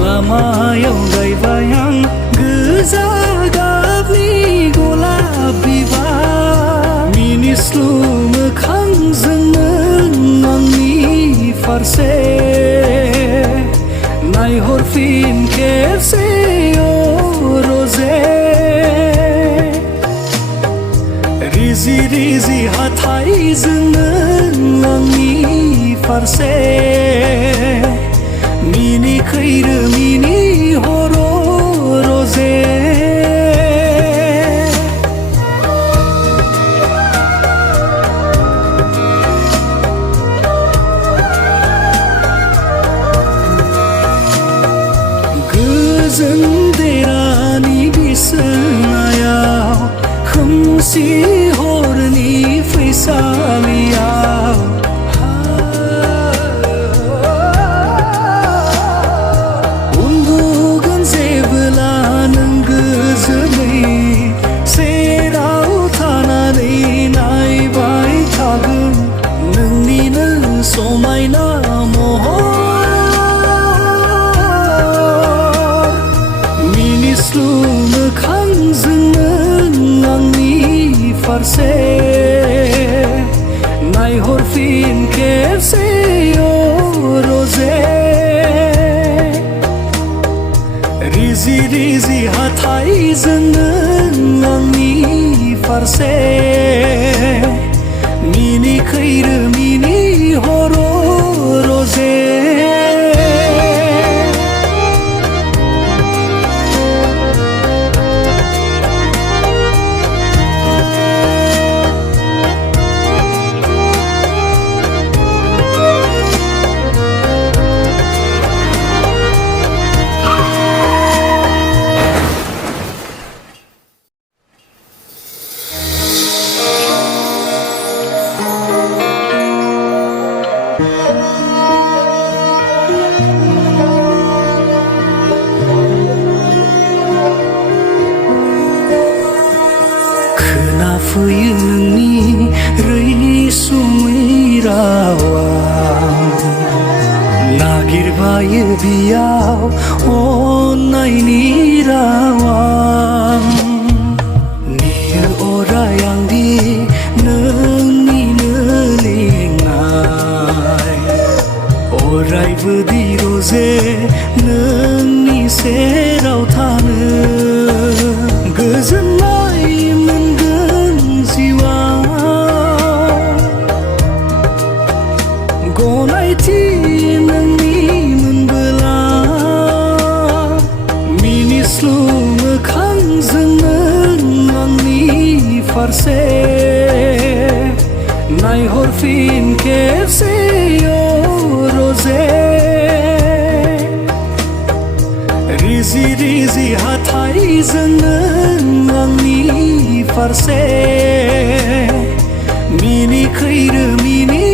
लामायाव गायबाय आं गोजा गाबनि गलाब बिबार मिनिस्लु मोखांजों नों आंनि फारसे नायहरफिन खेबसे रजे रिजि रिजि हाथाइजों नों आंनि फारसे मिनि खैरो मिनि हर रजे गोजोन देरानि बिसनायाव खोमसि हरनि फैसालियाव उन्दुगोन जेबोला नों गोजोनै सेराव थानानै नायबाय थागोन नोंनिनो समायना महर मिनिस्लु मोखांजों नों आंनि फारसे नायहरफिन खेबसे रजे रिजि रिजि हाथाइजों नों आंनि फारसे मिनि खैरो मिनि हर रजे फैयो नोंनि रैसुमै रावा नागिरबायो बियाव अननायनि रावा नेयो अराय आंदि नोंनिनो लिंनाय अरायबो दिरजे नोंनि सेराव थानो गोजोननाय गनायथि नोंनि मोनबोला मिनिस्लु मोखांजों नों आंनि फारसे नायहरफिन खेबसे रजे रिजि रिजि हाथाइजों नों आंनि फारसे मिनि खैरो मिनि